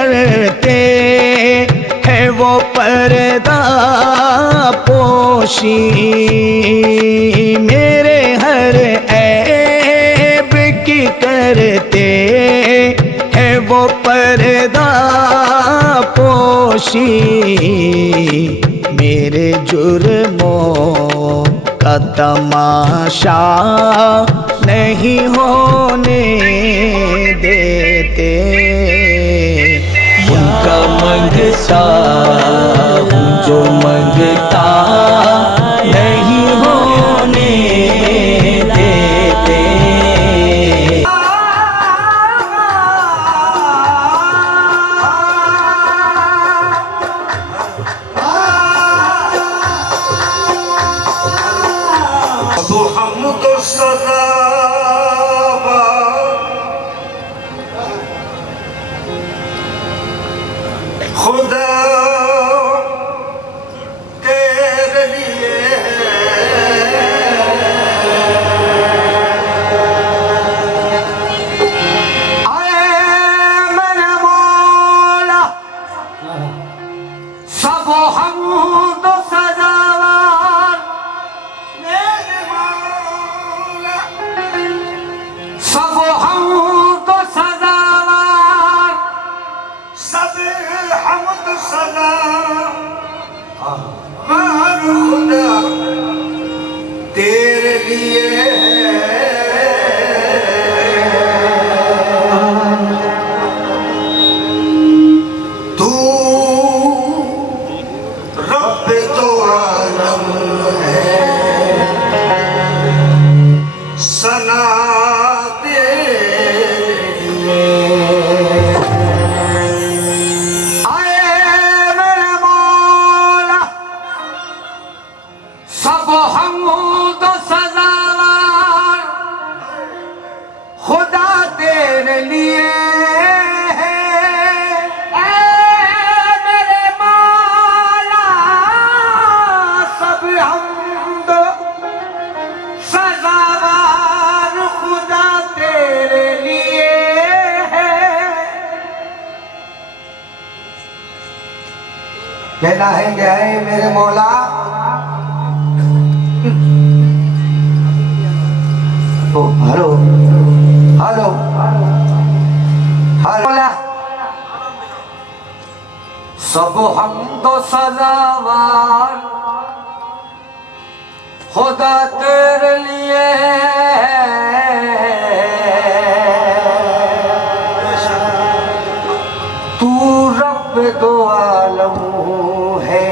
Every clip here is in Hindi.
करते हैं वो पर्दा पोशी, मेरे हर ऐब की करते हैं वो पर्दा पोशी, मेरे जुर्मों का तमाशा नहीं होने देते। उनका मंगता हूँ जो मंगता नहीं होने देते। तो हम तो सदा खुदा तेरे लिए आए मेरे मौला, सब हम तो सजावार मेरे मौला, सब हम तो सजावार, सब हम तो सदा मार खुदा तेरे लिए तू रब तो आलम है, सना सब हम तो सजावार खुदा तेरे लिए है। मेरे मौला, सब हम तो सजावार खुदा तेरे लिए है। कहना है क्या है मेरे मौला, ओ हेलो हेलो हेलो, सब हम तो सजावार खुदा तेरे लिए तू रब दो आलम है,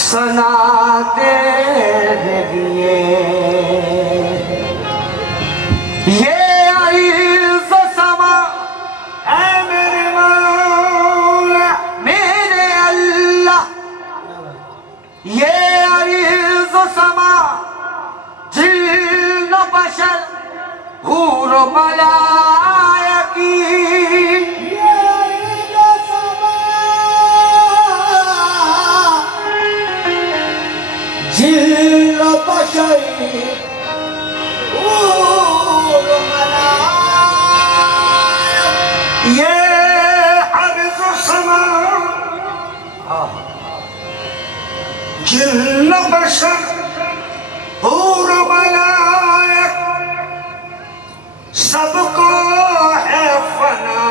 सना तेरे लिए। ये अज़ीज़ समा है मेरे मौला मेरे अल्लाह, ये अज़ीज़ समा जिन्न बशर हूर मलाइकी, ये अज़ीज़ समा जिन्न बशर ये अर्ज़ समा जिन्न बशर हूर मलाइक, सबको है फना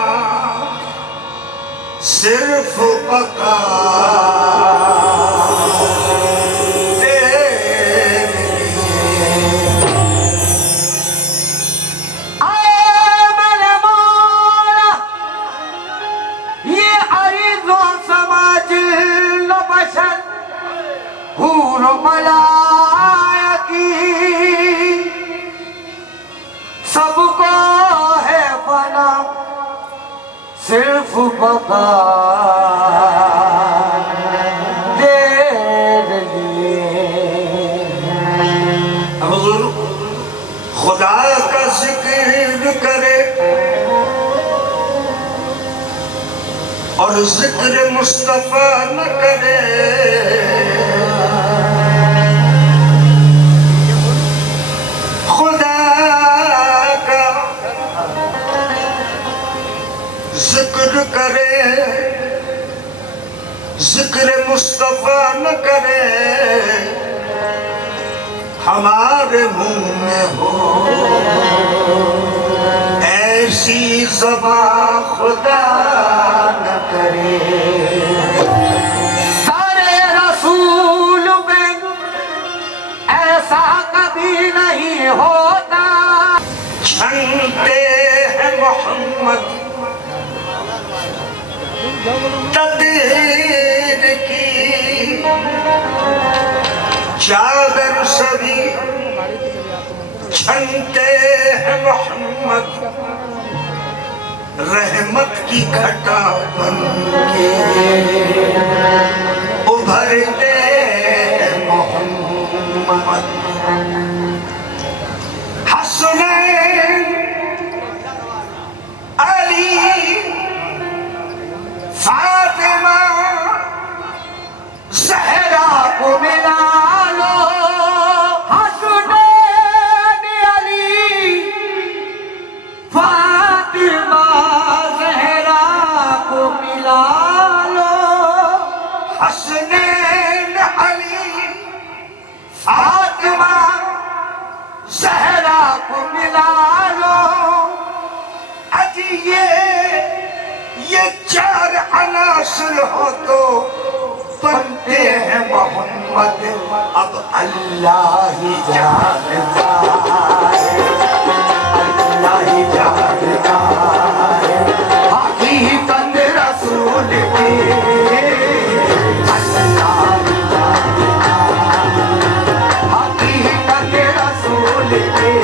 सिर्फ बका मलाइकी, सबको है फना सिर्फ बका तेरे लिए। अब खुदा का जिक्र करे और जिक्र मुस्तफा न करे, करे, जिक्र मुस्तफा न करे, हमारे मुंह में हो ऐसी ज़बान खुदा न करे। सारे रसूल में ऐसा कभी नहीं होता। छनते हैं मोहम्मद तकदीर की चादर सभी, छनते हैं मोहम्मद रहमत की घटा बन के, उभरते हैं मोहम्मद। हसनैन अली फातिमा ज़हरा को मिला लो, हसनैन अली फातिमा ज़हरा को मिला लो। हसनैन अली फातिमा ज़हरा को मिला लो। अजी ये चार अनासर हो तो बनते हैं मोहम्मद। अब अल्लाह ही जानता है, अल्लाह ही जानता है हकीकत रसूल की। अल्लाह ही जानता है हकीकत रसूल की।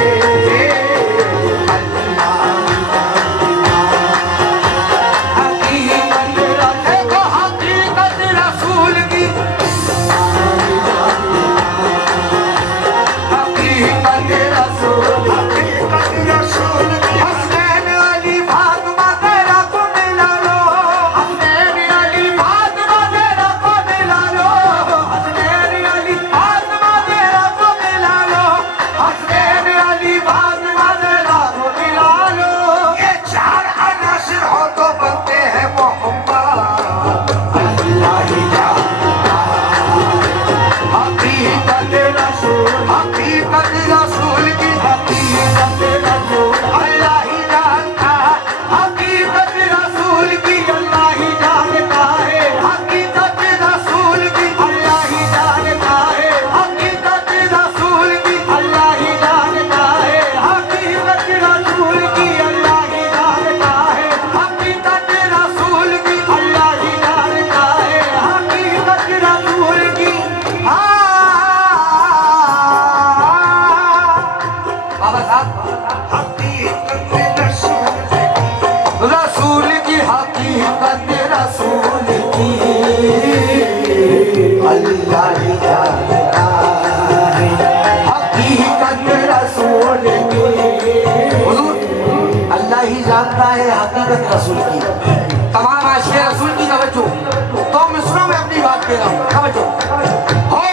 रसूल की हकीकत रसूल की। अल्लाह ही जानता है हकीकत रसूल की। हुजूर, अल्लाह ही जानता है हकीकत रसूल की। तमाम आशिक़ रसूल की तवज्जो। तो मिसरों में अपनी बात कह रहा हूँ, तवज्जो हो।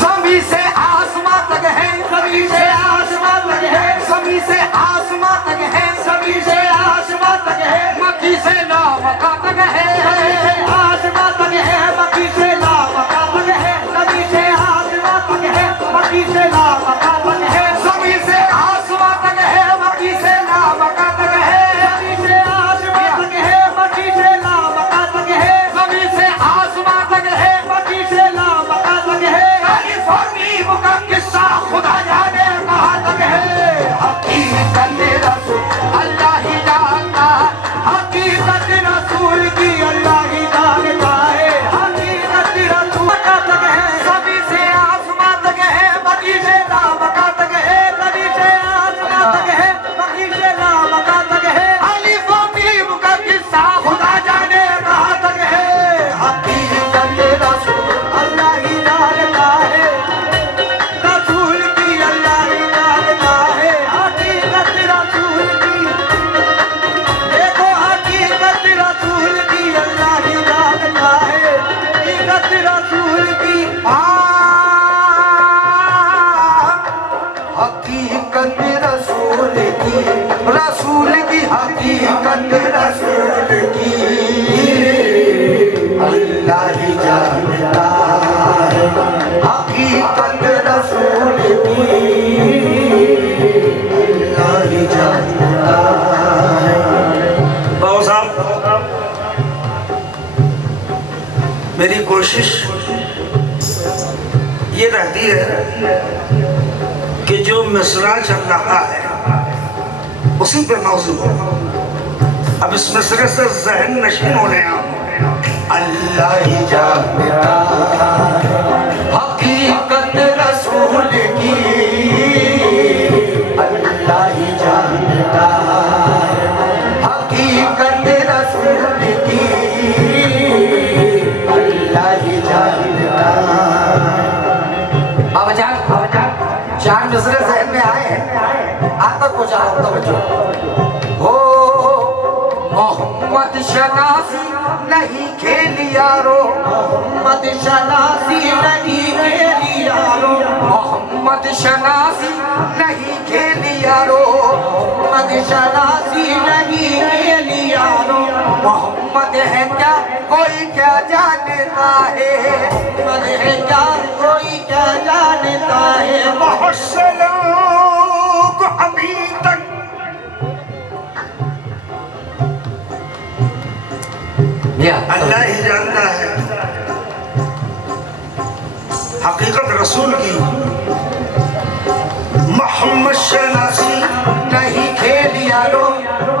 ज़मीन से आसमां तक है, ज़मीन से आसमां तक है, ज़मीन से आसमां तक है, ज़मीन से आसमां तक है, मक्की से लामका तक है, ज़मीन से आसमां तक है, मक्की से लामका तक है, ज़मीन से आसमां तक है, मक्की से लामका तक है, ज़मीन से आसमां तक है, मक्की से लामका तक है, ज़मीन से आसमां तक है, मक्की से लामका तक है, ज़मीन से आसमां तक है, मक्की से लामका तक है। नीम का किस्सा खुदा जाने कहाँ तक है। हकीकत रसूल अल्लाह ही जानता, हकीकत रसूल की अल्लाह ही जानता है। हकीकत रसूल का तक है, सभी से आसमां तक है, मक्की से लामका तक है, सभी से आसमां तक है, मक्की से लामका तक है। अलिफ और मीम का किस्सा खुदा जाने कहाँ तक है। हकीकत रसूल अल्लाह ही जानता है, रसूल की अल्लाह ही जानता है। हकीकत रसूल की, देखो हकीकत रसूल की अल्लाह ही जानता है। हकीकत रसूल की, हकीकत रसूल की, रसूल रसूल की अल्लाह ही जानता है हकीकत रसूल की अल्लाह ही जानता है। बाबू साहब, मेरी कोशिश ये रहती है कि जो मिसरा चल रहा है उसी पे मौजू हो। अब इस मिसरे से जहन नशीन होने अल्लाह ही जानता है हकीकत रसूल की अल्लाह ही जानता है हकीकत रसूल की अल्लाह ही जानता है। बाबा जान चार मिसरे जहन में आए हैं, आता को जाओ तो बच्चों हो मोहम्मद शनासी नहीं खेल यारो मोहम्मद शनासी नहीं खेल यारो मोहम्मद शनासी नहीं खेल यारो मोहम्मद शनासी नहीं खेल यारो मोहम्मद है क्या कोई क्या जानता है मोहम्मद है क्या कोई क्या जानता है बहुत से लोग अभी तक अल्लाह ही जानता है हकीकत रसूल की मोहम्मद शनासी नहीं खेल यारो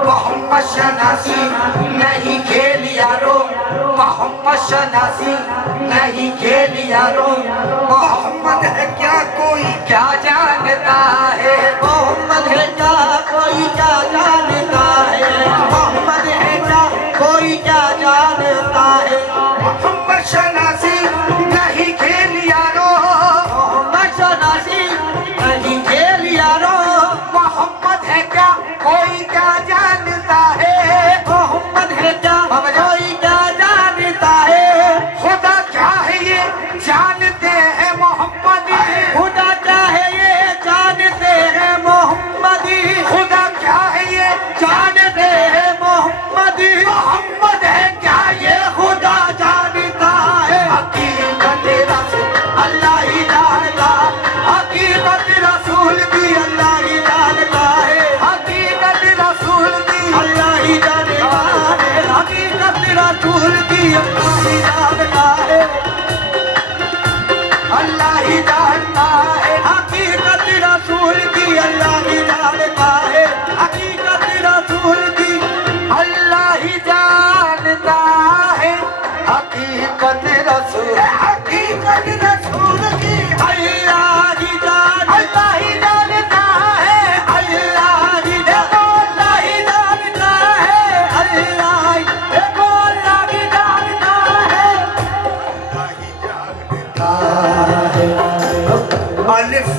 मोहम्मद शनासी नहीं खेल यारो मोहम्मद शनासी नहीं खेल यारो मोहम्मद है क्या कोई क्या जानता है मोहम्मद है क्या कोई क्या जानता है मोहम्मद है क्या कोई क्या जानता है मोहम्मद शनासी नहीं खेल यारो मोहम्मद शनासी नहीं खेल यारो मोहम्मद है क्या कोई क्या जानता है मोहम्मद है क्या कोई क्या जानता है खुदा क्या है ये जानते हैं मोहम्मद खुदा क्या है ये जानते हैं मोहम्मद खुदा क्या है ये जानते हैं मोहम्मद मोहम्मद है क्या ये खुदा जानता है हकीकत रसूल अल्लाह ही जानता हकीकत रसूल की अल्लाह ही जानता है हकीकत रसूल की अल्लाह ही जानता है हकीकत रसूल की अल्लाह ही जानता है अल्लाह ही जानता है हकीकत रसूल की अल्लाह ही जानता है हकीकत रसूल की अल्लाह ही जानता है हकीकत रसूल की अल्लाह ही जानता है अल्लाह ही देखो अल्लाह ही जानता है अल्लाह ही देखो अल्लाह ही जानता है अलिफ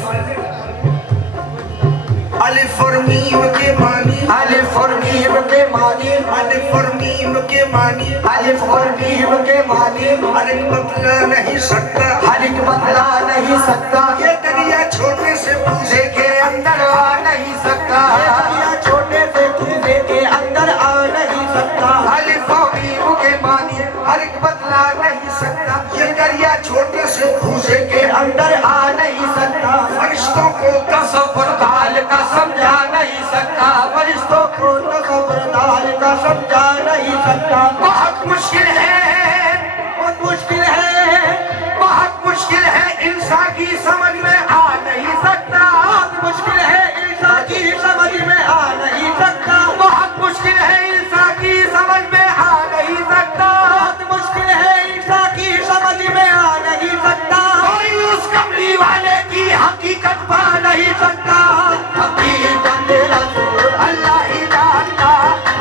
अलिफ और मीम के मानी अलिफ और मीम के मानी अलिफ और मीम के मानी अलिफ और मीम के मानी हर एक बदला नहीं सकता हर एक बदला नहीं सकता ये दरिया छोटे से पूजे के अंदर आ नहीं सकता या छोटे से कुएं के अंदर आ नहीं सकता अलिफ और मीम के मानी हर एक बदला नहीं सकता ये दरिया छोटे से पूजे के अंदर आ नहीं सकता फरिश्तों को तसव्वुर दाल का समझा नहीं सकता फरिश्तों को तसव्वुर दाल का समझा नहीं सकता बहुत मुश्किल है बहुत मुश्किल है बहुत मुश्किल है इंसान की समझ में आ नहीं सकता बहुत मुश्किल है इंसान की समझ में आ नहीं सकता बहुत मुश्किल है इंसान की समझ में आ नहीं सकता बहुत मुश्किल है इंसान की समझ में आ नहीं सकता कोई उस कमली वाले की हकीकत पा नहीं सकता हकीकत रसूल अल्लाह ही जानता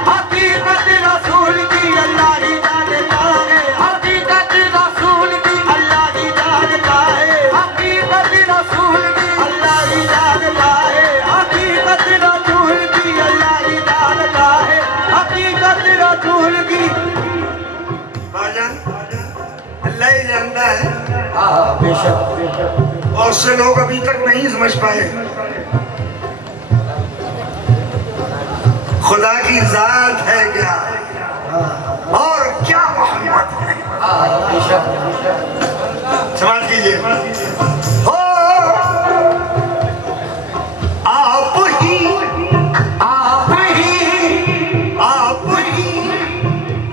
हकीकत रसूल की अल्लाह ही जानता है हकीकत रसूल की अल्लाह ही जानता है हकीकत रसूल की अल्लाह ही जानता है हकीकत रसूल की अल्लाह ही जानता है हकीकत रसूल की भाईजान अल्लाह ही जानता है बेशक बहुत से लोग अभी तक नहीं समझ पाए खुदा की जात है क्या और क्या मोहब्बत है। समझ कीजिए, हो आप ही आप ही आप ही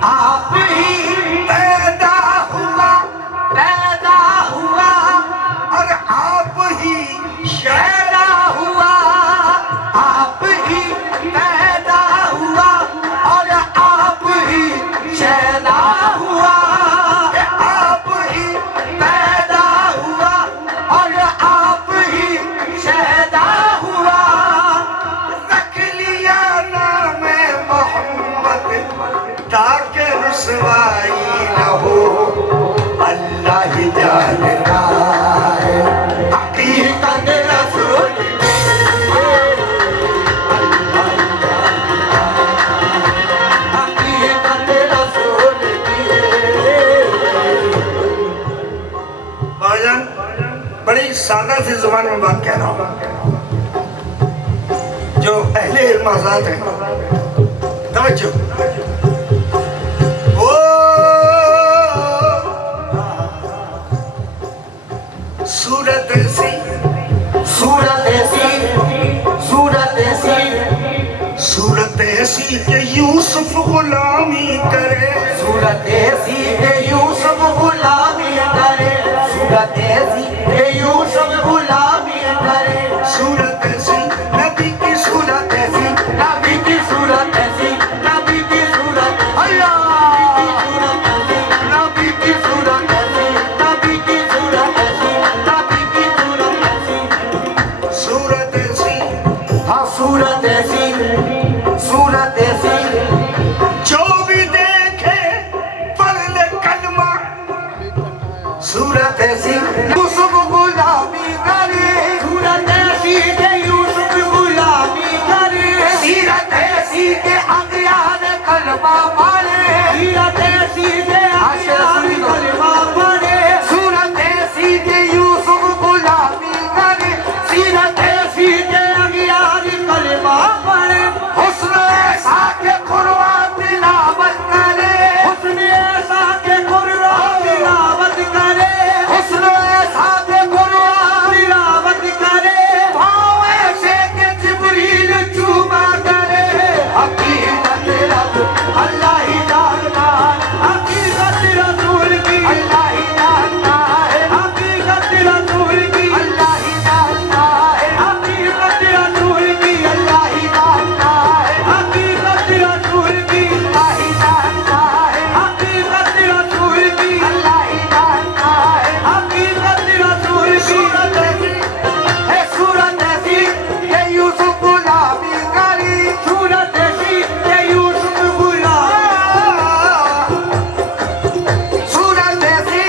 आप ही पैदा हुआ पैदा हुआ और आप ही पैदा हुआ आप ही पैदा हुआ और आप ही शैदा हुआ आप ही पैदा हुआ और आप ही शैदा हुआ रख लिया नाम मोहम्मद ताकि रुसवाई न हो। अल्लाह ही जानता है हकीकत रसूल हकीकत रसूल की भाईजान, बड़ी सादा सी जुबान में बात कह रहा हूँ। जो अहले इल्म आज़ाद हैं, तवज्जो, वो सूरत ऐसी सूरत ऐसी सूरत ऐसी सूरत ऐसी कि यूसुफ गुलामी करे। सूरत ऐसी के यूसुफ गुलामी करे सूरत ऐसी के यूसुफ गुलामी करे सूरत ऐसी नबी की सूरत ऐसी नबी की सूरत ऐसी नबी की सूरत अल्लाह नबी की सूरत ऐसी नबी की सूरत ऐसी नबी की सूरत ऐसी सूरत ऐसी हाँ सूरत ऐसी सूरत ऐसी जो भी देखे पढ़ ले कलमा। सूरत ऐसी यूसुफ गुलामी करे सूरत ऐसी के यूसुफ गुलामी करे सीरत ऐसी के अगियार कलमा पढ़े सीरत ऐसी के अगियार कलमा पढ़े सूरत ऐसी के यूसुफ गुलामी करे सीरत ऐसी के अगियार कलमा पढ़े हुस्न ऐसा के कुर्बान तिलावत करे हुस्न ऐसा के कुर्बान तिलावत करे हुस्न ऐसा के कुर्बान तिलावत करे भाव ऐसे के जिब्रील चूमा करे हकीकत रसूल अल्लाह ही जानता है हकीकत रसूल की अल्लाह ही जानता है हकीकत रसूल की अल्लाह ही जानता है हकीकत रसूल की अल्लाह ही जानता है हकीकत रसूल की अल्लाह ही जानता है हकीकत रसूल की अल्लाह ही जानता है हकीकत रसूल की सूरत ऐसी है सूरत ऐसी ये यूसुफ गुलामी करी सूरत ऐसी ये यूसुफ गुलामी सूरत ऐसी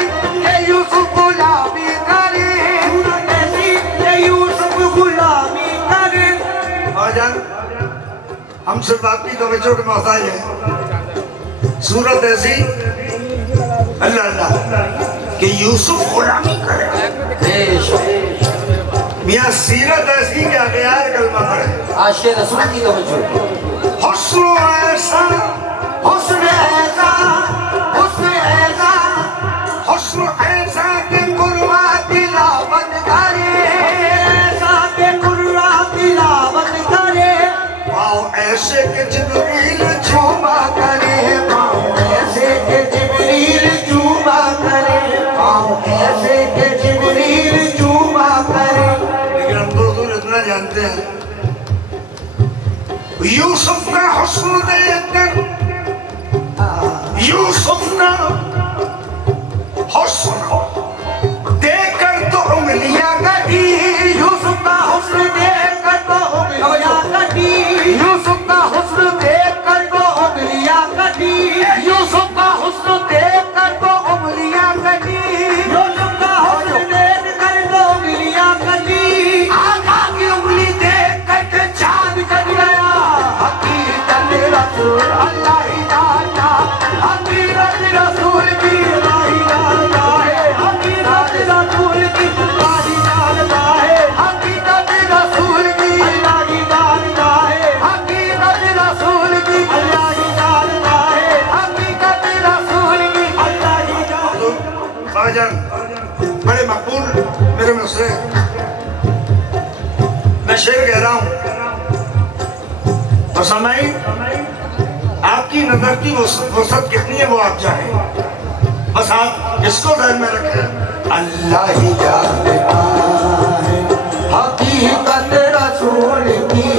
ये यूसुफ गुलामी करी सूरत ऐसी ये यूसुफ गुलामी करी भाईजान, हम सिर्फ आपकी तवज्जो के मोहताज हैं। सूरत ऐसी अल्लाह अल्लाह कि यूसुफ गुलामी करे। मियाँ सीरत ऐसी कि अगियार कलमा पढ़े। आशे रसूल की तवज्जो हुस्न ऐसा हुस्न ऐसा हुस्न ऐसा हुस्न ऐसा कि कुर्बान तिलावत करे ऐसा के कुर्बान तिलावत करे पाँव ऐसे कि जिब्रील चूमा करे पाँव ऐसे के जिब्रील चूमा करे पाँव ऐसे के जिब्रील चूमा करे लेकिन हम तो दूर इतना जानते हैं, यूसुफ का हुस्न देखकर यूसुफ का हुस्न देखकर तो उंगलियां कटी यूसुफ का हुस्न देख कर तो उंगलियां कटी यूसुफ का हुस्न देख कर तो उंगलियां कटी यूसुफ का हुस्न देख कर तो उंगलियां कटी यूसुफ का हुस्न देख कर तो उंगलियां कटी आका की उंगली देख कर चांद कट गया हकीकत रसूल अल्लाह ही जानता हकीकत रसूल की अल्लाह ही जानता है नुसरत, मैं शेर कह रहा हूं तो समाई आपकी नजर की वसत कितनी है वो आप जाने, बस आप इसको ध्यान में रखें। अल्लाह ही जानता है हकीकत रसूल की,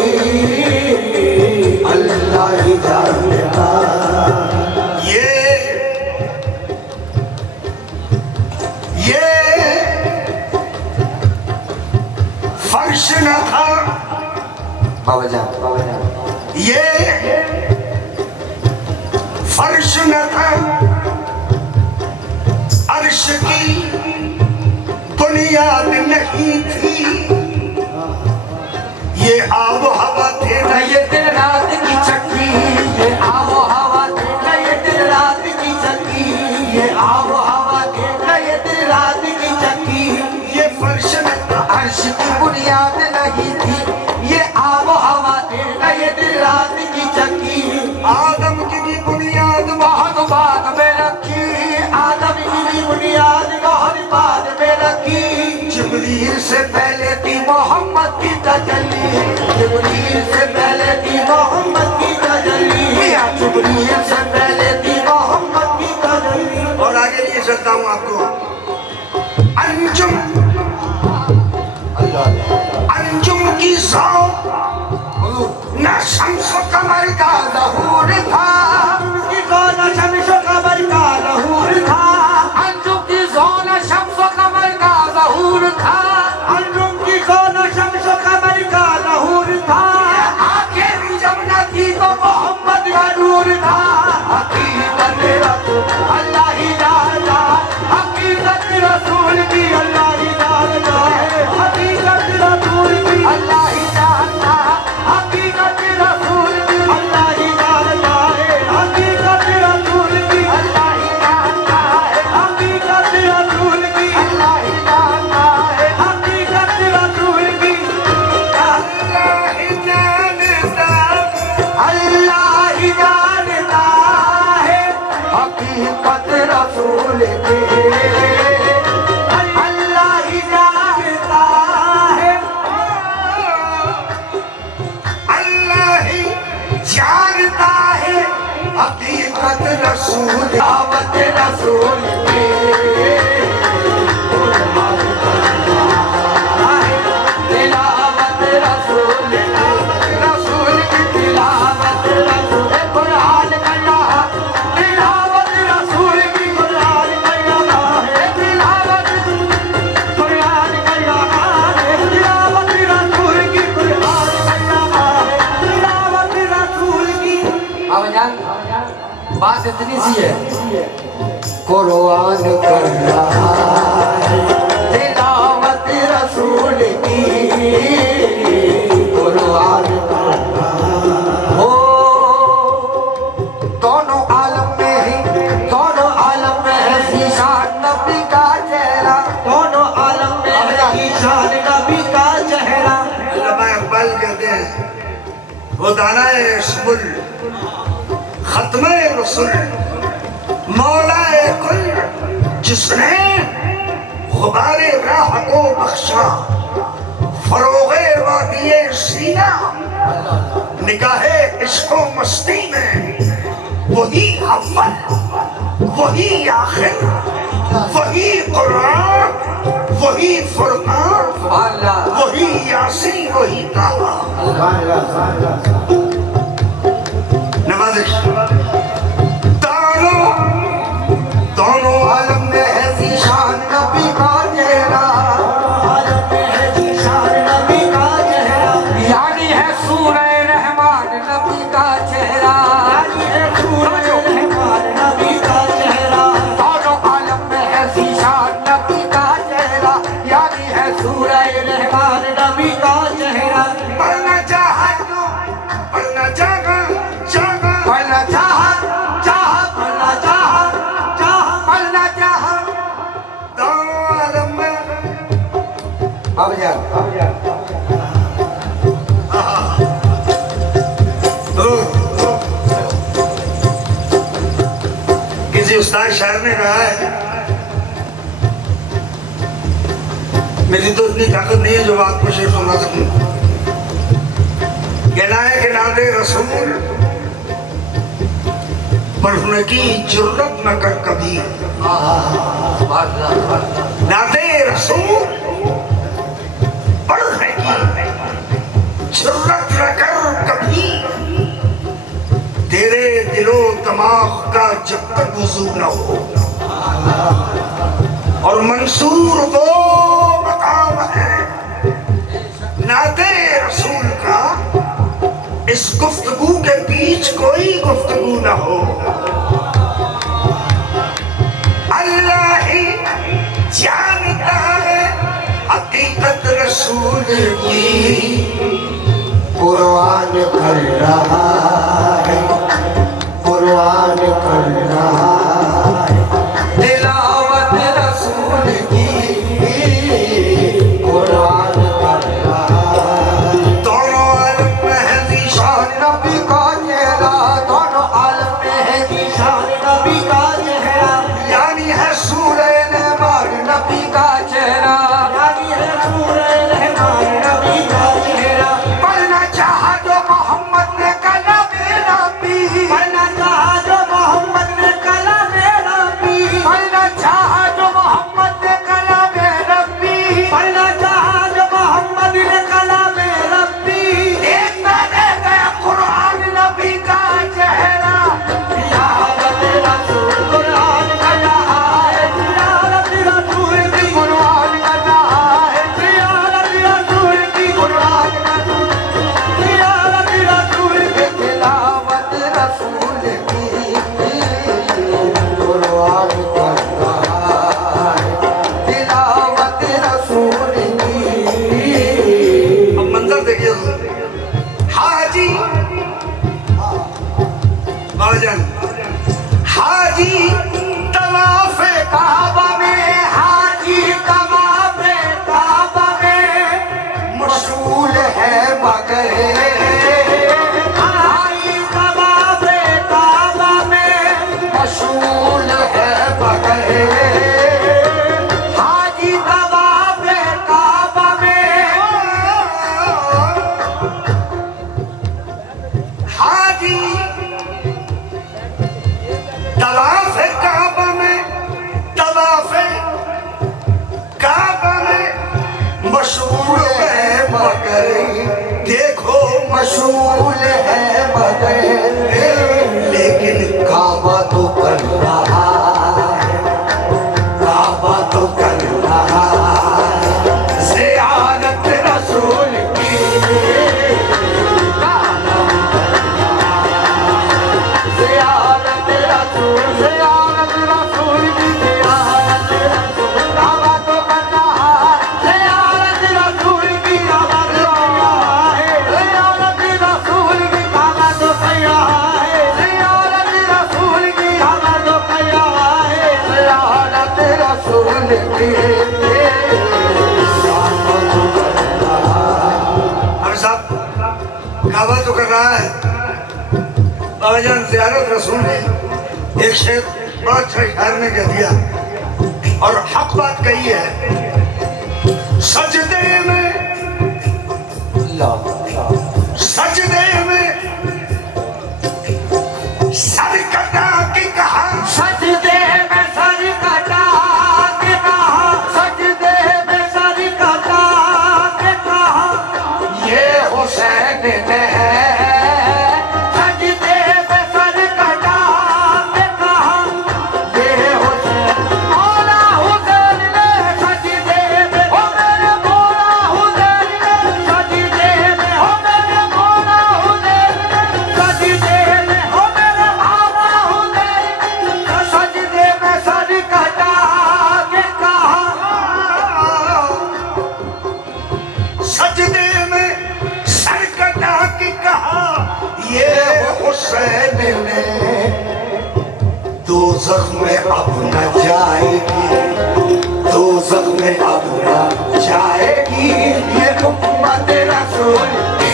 अल्लाह ही जानता। ये फर्श न था बाबा जान, ये फर्श न था, अर्श की बुनियाद नहीं थी, ये आबो हवा थे न ये दिन रात की चक्की, ये आबो हवा थे न ये दिन रात की चक्की, ये आबो हवा थे न ये दिन रात की चक्की, ये फर्श न था, अर्श की बुनियाद नहीं थी, ये आबो हवा थे न ये दिन रात की चक्की, आदम की भी बुनियाद बहुत बाद में रखी, आदम की भी बुनियाद बहुत बाद में रखी, जिब्रील से पहले थी मोहम्मद की तजल्ली, जिब्रील से पहले थी मोहम्मद की तजल्ली, जिब्रील से पहले थी मोहम्मद की तजल्ली। और आगे लिए चलता हूं आपको। अंजुम अंजुम की सौ न शम्स कमर का ज़हूर था, की कौन शम्स कमर का ज़हूर था, अंजुम की कौन शम्स कमर का ज़हूर था, अंजुम की कौन शम्स कमर का ज़हूर था, आंखें भी जब न थी तो मोहम्मद का नूर था, हकीकत रसूल अल्लाह ही जानता, हकीकत रसूल की अल्लाह ही जानता है, हकीकत रसूल की अल्लाह ही जानता, हकीकत रसूल की अल्लाह ही जानता है, हकीकत रसूल की अल्लाह ही जानता है, हकीकत रसूल की अल्लाह ही जानता है, हकीकत रसूल की अल्लाह ही जानता, अल्लाह ही जानता है, हकीकत रसूल की अल्लाह ही जानता है, अल्लाह ही जानता है, हकीकत रसूल दावत रसूल की तिलावत रसूल, रसूल की तिलावत रसूल, कुरान कला तिलावत रसूल की, कुरान कला है तिलावत, कुरान कला है तिलावत रसूल की, कुरान कला है तिलावत रसूल की। अब जान बात इतनी सी है, कुरान कर रहा है तिलावत रसूल की, कुरान कर हो दोनों आलम में ही, दोनों आलम में है शीशान नबी का चेहरा, दोनों आलम में है शीशान नबी का चेहरा, अल्लामा इकबाल कहते हैं वो दाना इस्मुल खत्मे रसूल मौला कुल, जिसने गुबारे राह को बख्शा, फरोगे वादिये सीना, निगाहे इश्को मस्ती में वही अव्वल वही आखिर, वही कुरान वही फुरकान, अल्लाह वही यासीन वही ताहा। नवाज़िश दोनों आलम में है शीशान नबी का चेहरा, आलम में है शीशान नबी का चेहरा, यानी है सूरह रहमान नबी का चेहरा, यानी है सूरह रहमान नबी का चेहरा, दोनों आलम में है शीशान नबी का चेहरा, यानी है सूरह रहमान नबी का चेहरा, पढ़ना चाहा तो पढ़ना चाहा चाहा पढ़ना चाहा चाहा, पढ़ना चाहा चाहा, पढ़ना चाहा दोनों आलम में अब जान किसी उस्ताद शायर ने कहा है मेरी तो इतनी ताकत नहीं है जो आपको शेर सुना सकूं। कहना है कि नादे रसूल पढ़ने की जरूरत न कर कभी, नादे रसूल पढ़ने की जरूरत न कर कभी, तेरे दिलो दिमाग का जब तक वजू न हो। और मंसूर वो मकाम है नाते रसूल का, इस गुफ्तगू के बीच कोई गुफ्तगू न हो। अल्लाह ही जानता है हकीकत रसूल की, कुरान कर रहा है, कुरान कर रहा है, तिलावत रसूल की, कुरान कर रहा है। दोनों आलम में है निशान नबी का चेहरा, दोनों आलम में है निशान नबी का चेहरा, यानी है सूरह रहमान नबी का चेहरा, यानी है सूरह रहमान नबी का चेहरा। पढ़ना चाहा जो मोहम्मद ने कलम नबी, पढ़ना चाहा जो मोहम्मद ने कलम नबी, पढ़ना चाहा जो मोहम्मद ने कलम नबी, पढ़ना चाहा जो मोहम्मद ने कलम नबी, देखता रह गया कुरान नबी का चेहरा। तिलावत रसूल कुरान का रहा है, तिलावत रसूल की कुरान का रहा है, तिलावत रसूल की कुरान का तिलावत रसूल की तिलावत रसूल की, कुरान कर रहा है, तिलावत रसूल की। अब मंजर देखिए हाजी बाजन, हाजी तवाफ़े काबा में, हाजी तवाफ़े काबा में मशहूर है मगर हाजी तवाफ़े काबा में मशहूर है मगर हाजी तवाफ़े काबा में हाजी तवाफ काबा में, तवाफ काबा में मशहूर है मगर, देखो मशहूर है मगर, लेकिन काबा तो कर रहा है, काबा तो कर रहा है, ज़ियारत रसूल की, ज़ियारत रसूल, ज़ियारत रसूल की ज़ियारत रसूल, काबा तो कर रहा है, ज़ियारत रसूल की काबा तो कर रहा है, ज़ियारत रसूल की काबा तो कर रहा है, ज़ियारत रसूल की काबा तो कर रहा है, ज़ियारत रसूल की हम साहब काबा तो कर रहा है। बाबा जान ज़ियारत रसूल ने एक शेर बड़ा अच्छा शायर ने कह दिया और हक बात कही है। सजदे में, सजदे में सर कटा के कहा, सजदे में सर कटा के कहा, सजदे में सर कटा के कहा, ये हुसैन ने सजदे में सर कटा के कहा, ये हुसैन मौला हुसैन ने सजदे में, ओ मेरे मौला हुसैन ने सजदे में, ओ मेरे मौला हुसैन ने सजदे में, ओ मेरे मौला हुसैन ने सजदे में सर कटा के कहा, सजदे में सर कटा के कहा, ये हुसैन ने दोज़ख में अब न जाएगी, दोज़ख में अब न जाएगी, ये उम्मत रसूल की,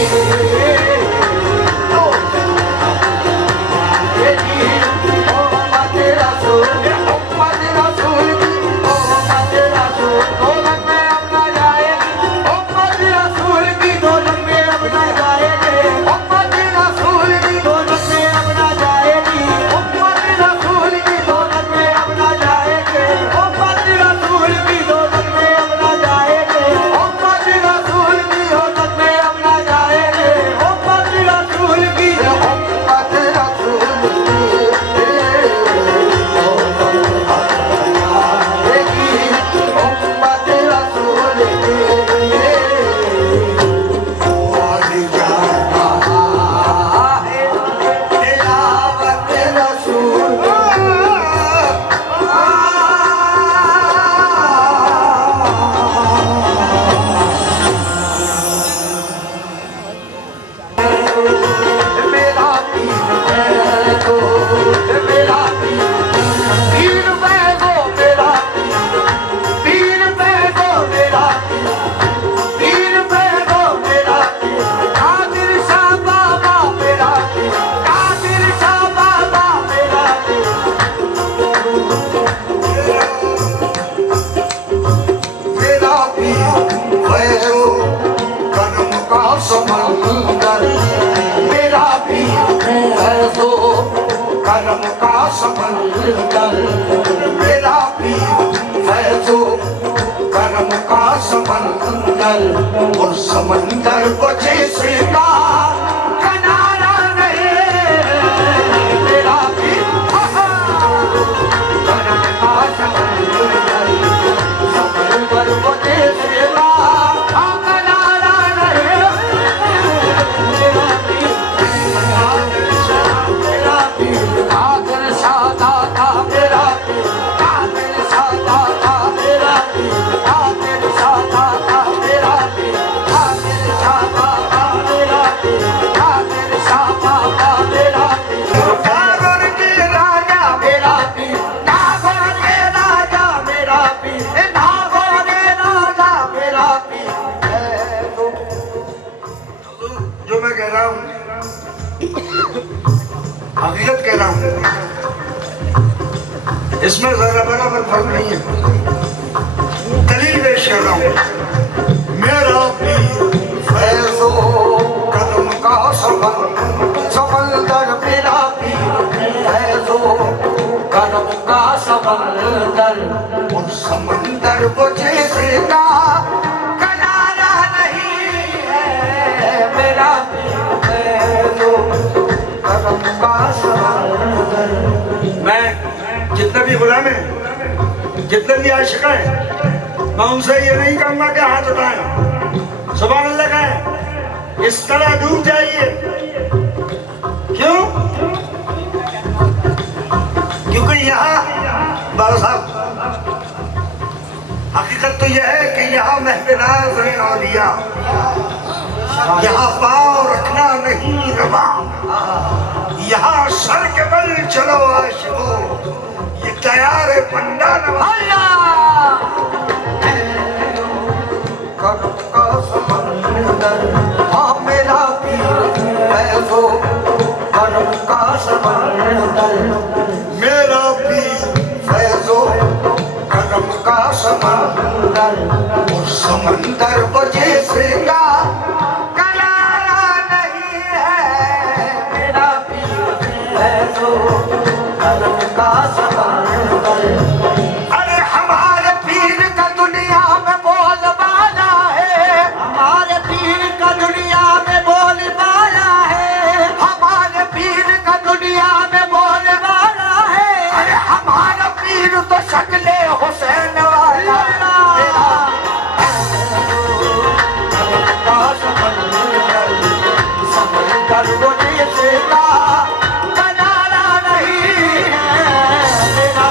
उम्मत रसूल, उम्मत रसूल की, उम्मत रसूल, दोज़ख में अब न जाएगी। समंदर मेरा पीर है तो करम का समंदर मेरा पीर है तो करम का समंदर और समंदर को जैसे का किनारा नहीं मेरा पीर करम का समंदर समंदर को जैसे का किनारा नहीं मेरा पीर कादिर शादा था मेरा पीर कादिर शादा था मेरा पीर कादिर शादा था मेरा पीर कादिर शादा था मेरा पीर कादिर शादा था मेरा पीर नागौर के राजा मेरा पीर नागौर के राजा मेरा पीर नागौर के राजा मेरा पीर जो मैं कह रहा हूँ हकीकत कह रहा हूँ, इसमें जरा बराबर फर्क नहीं है। दलील पेश कर रहा हूँ। मेरा पीर फैज़ो कदम का समंदर मेरा पीर फैज़ो कदम का समंदर उन समंदर को जैसे का किनारा नहीं है मेरा पीर फैज़ो कदम का समंदर। मैं जितने भी गुलाम हैं, जितने भी आशिक हैं, मैं उनसे ये नहीं कहूँगा कि हाथ उठाएं, सुभान अल्लाह कहें, इस तरह डूब जाइए। क्यों? क्योंकि यहाँ बाबा साहब हकीकत तो यह है कि यहाँ महफिलात हैं औलिया, यहाँ पाँव रखना नहीं रवा, यहाँ सर के बल चलो आशिको, ये तैयार है पंडा नवा। कदम का समंदर हाँ मेरा पीर फैज़ो कदम का समंदर मेरा पीर फैज़ो कदम का समंदर और समंदर को जैसे का किनारा नहीं है मेरा पीर फैज़ो कदम का समंदर। अरे हमारे पीर का दुनिया में बोलबाला है हमारे पीर का दुनिया में बोलबाला है हमारे पीर का दुनिया में बोलबाला है। अरे हमारा पीर तो शक्ले हुसैन वाला समंदर को जैसे का किनारा नहीं है मेरा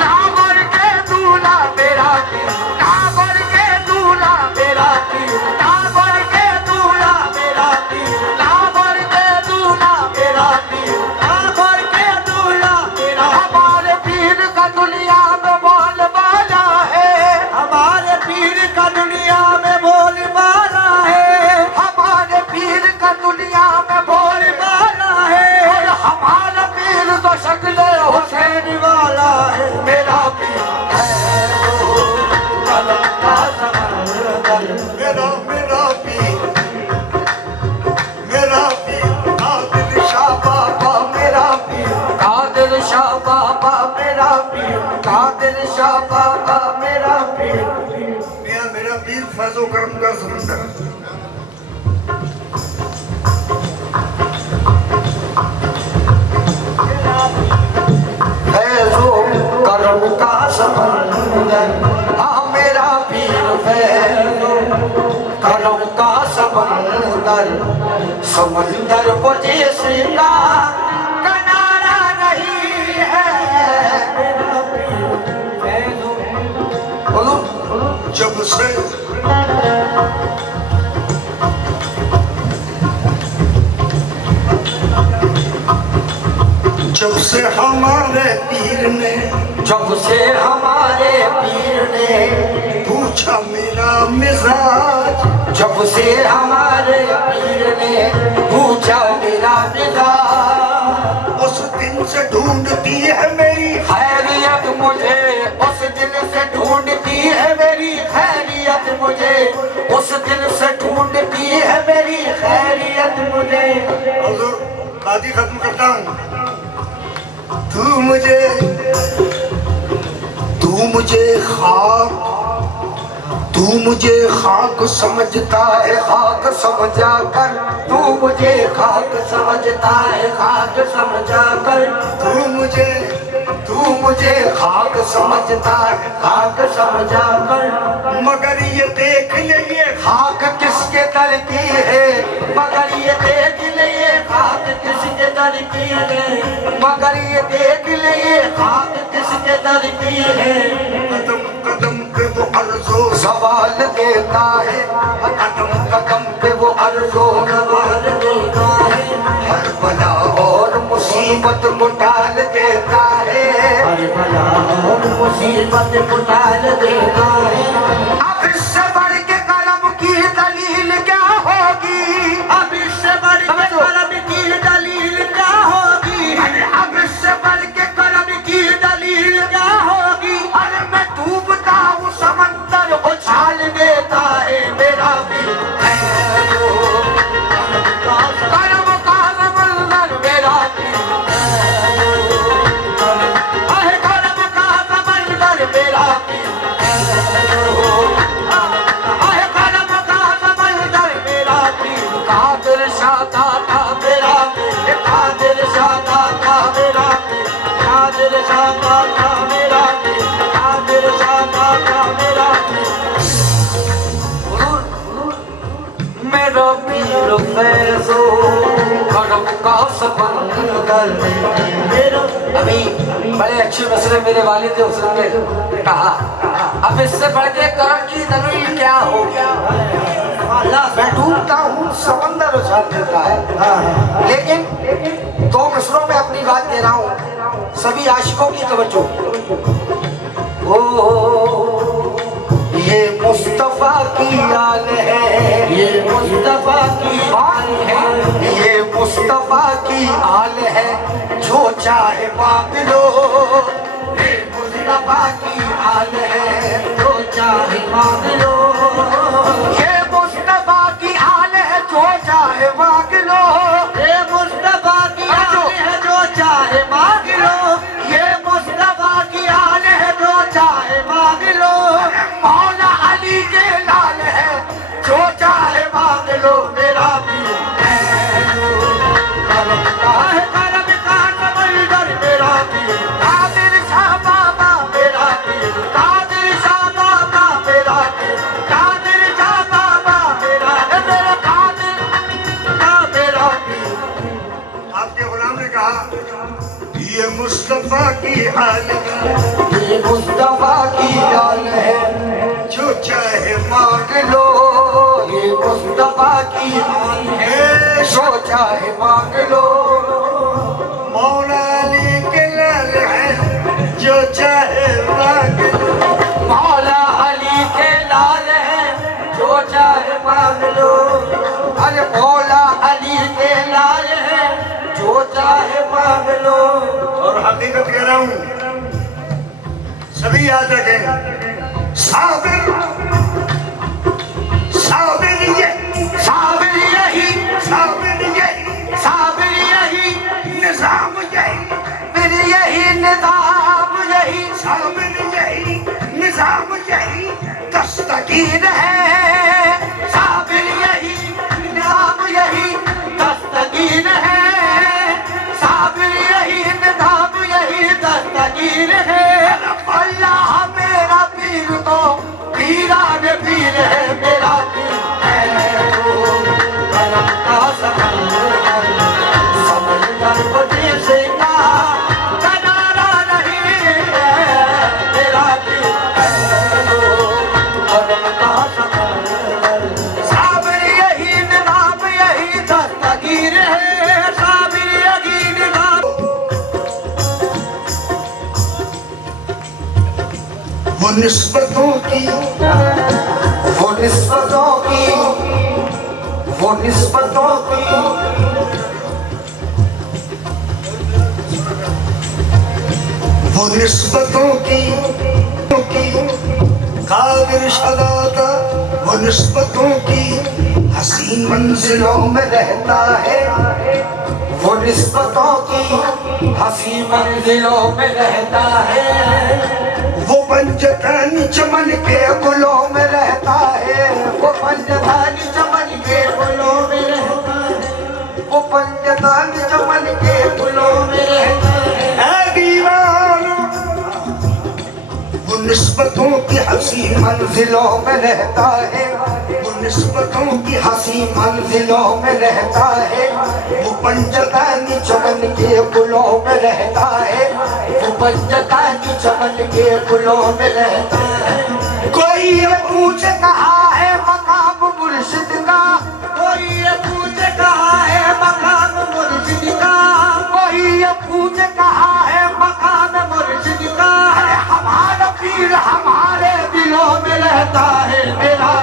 नागौर के दूल्हा मेरा पीर नागौर के दूल्हा मेरा पीर नागौर के दूल्हा मेरा पीर नागौर के दूल्हा मेरा पीर नागौर के दूल्हा मेरा। हमारे पीर का दुनिया में बोलबाला है हमारे पीर का दुनिया में बोलबाला है हमारे पीर का दुनिया में बोलबाला है और हमारा पीर तो शक्ले हुसैन वाला है मेरा पीर है वो कदम का समंदर मेरा पीर कादिर शाह बाबा मेरा पीर कादिर शाह बाबा मेरा पीर कादिर शाह बाबा मेरा पीर मेरा पीर फैज़ो करम का समंदर। फैज़ो करम का समंदर हाँ मेरा पीर फैज़ो करम का समंदर समंदर को जैसे का किनारा नहीं है मेरा पीर फैज़ो। बोलो जब से हमारे पीर ने जब से हमारे पीर ने पूछा मेरा मिजाज, जब से हमारे पीर ने पूछा मेरा मिजाज, उस दिन से ढूंढती है मेरी खैरियत मुझे उस दिन से ढूंढती है मेरी खैरियत मुझे, उस दिन से ढूंढती है मेरी खैरियत मुझे। हुजूर बात ही खत्म करता हूँ। तू मुझे खाक समझता है, खाक समझा कर। तू मुझे खाक समझता है, खाक समझा कर। तू मुझे खाक समझता है, खाक समझा कर। मगर ये देख ले ये खाक किसके दर की है, मगर ये देख ले ये खाक किसके दर की है, मगर ये देख ले ये खाक किसके दर की है। कदम कदम पे वो अर्ज़ो सवाल देता है, कदम कदम पे वो अर्ज़ो सवाल देता है। हर बला और मुसीबत को टाल देता है, हर बला और मुसीबत को टाल देता है। अब इससे बढ़ के कलम की दलील क्या होगी, अब इससे बढ़ के कलम की दलील क्या होगी, अब इससे बढ़ के कलम की दलील क्या होगी। अरे मैं डूबता हूँ समंदर उछाल देता है मेरा दिल है वो, कलम का समंदर मेरा दिल है वो, अरे कलम का समंदर मेरा दिल है वो, अरे कलम का समंदर मेरा दिल। कादिर शादा था मेरा दिल, कादिर शादा था मेरा दिल, कादिर शादा था मेरा दिल, कादिर शादा था मेरा दिल। मेरा पीर फैज़ो करम का समंदर मेरा। अभी बड़े अच्छे मसले मेरे वालिद थे, उसने कहा अब इससे बढ़ के करम की दलील क्या होगी। मैं डूबता हूँ समंदर उछाल देता है। लेकिन दो मिसरों में अपनी बात दे रहा हूँ, सभी आशिकों की तवज्जो। ओ ये मुस्तफा की आल है, ये मुस्तफा की आल है, ये मुस्तफा की आल है, जो चाहे मांग लो। ये मुस्तफा की आल है, जो चाहे मांग लो। ये मुस्तफा की आल है, जो चाहे मांग लो। ये मुस्तफा की आल है, जो चाहे मांग लो। ये मुस्तफा की आल है, जो चाहे मांग लो। मौला अली के लाल है, जो चाहे मांग लो। मेरा पीर है जो करम का है, करम का समंदर मेरा पीर। कादिर शाह बाबा मेरा पीर, कादिर शाह बाबा मेरा पीर, कादिर शाह बाबा मेरा मेरा कादिर का मेरा पीर। आपके गुलाम ने कहा ये मुस्तफा की हाल है, ये मुस्तफा की हाल है, जो चाहे मांग मांग लो। ये मुस्तफा की हाल है, जो चाहे मांग लो। मौला अली के लाल है, जो चाहे मांग लो। मौला अली के लाल है, जो चाहे मांग लो। अरे मौला अली के लाल है, जो चाहे मांग लो। और हकीकत कह रहा हूँ, सभी याद रखें, साबिर साबिर ये साबिर यही, साबिर यही साबिर यही, निजाम यही, फिर यही निजाम यही, साबिर यही निजाम यही दस्तगीर है। साबिर यही निजाम यही दस्तगीर है, साबिर यही निजाम यही दस्तगीर है। अल्लाह मेरा पीर तो पीरान पीर है, मेरा पीर है वो करम का समंदर, समंदर को जैसे का किनारा नहीं है। मेरा पीर है वो करम का समंदर, साबिर यही निजाम यही दस्तगीर है, साबिर यही निजाम। वो निस्बतों की, वो निस्बतों की, वो निस्बतों की, वो निस्बतों की कादिर शदाता वो निस्बतों की हसीन मंजिलों में रहता है, वो निस्बतों की हसी मंजिलों में रहता है। वो पंजतानी चमन के गुलों में रहता है, वो पंजतानी चमन के फूलों में रहता है, वो पंजतानी चमन के फूलों में रहता है। ऐ दीवानो वो निस्बतों की हसीन मंजिलों में रहता है, वो निस्बतों की हसीन मंजिलों में रहता है, वो पंजतानी चमन के गुलों में रहता है, वो पंजतानी चमन के फूलों में रहता है। कोई ये पूछे कहाँ है मकाम मुर्शिद का, कोई ये पूछे कहाँ है मकाम मुर्शिद का, कोई ये पूछे कहाँ है मकाम मुर्शिद का। अरे हमारा पीर हमारे दिलों में रहता है, मेरा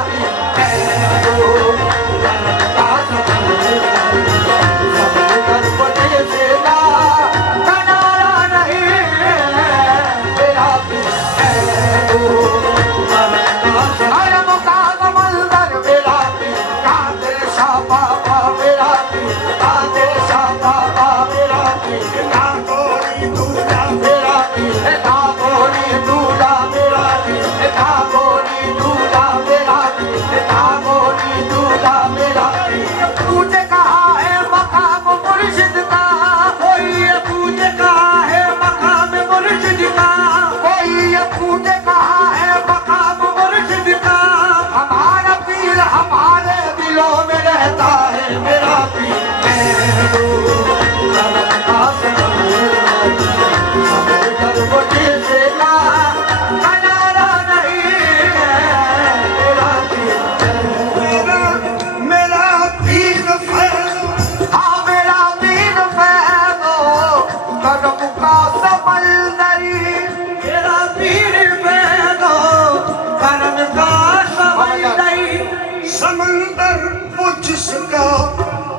समंदर वो जिसका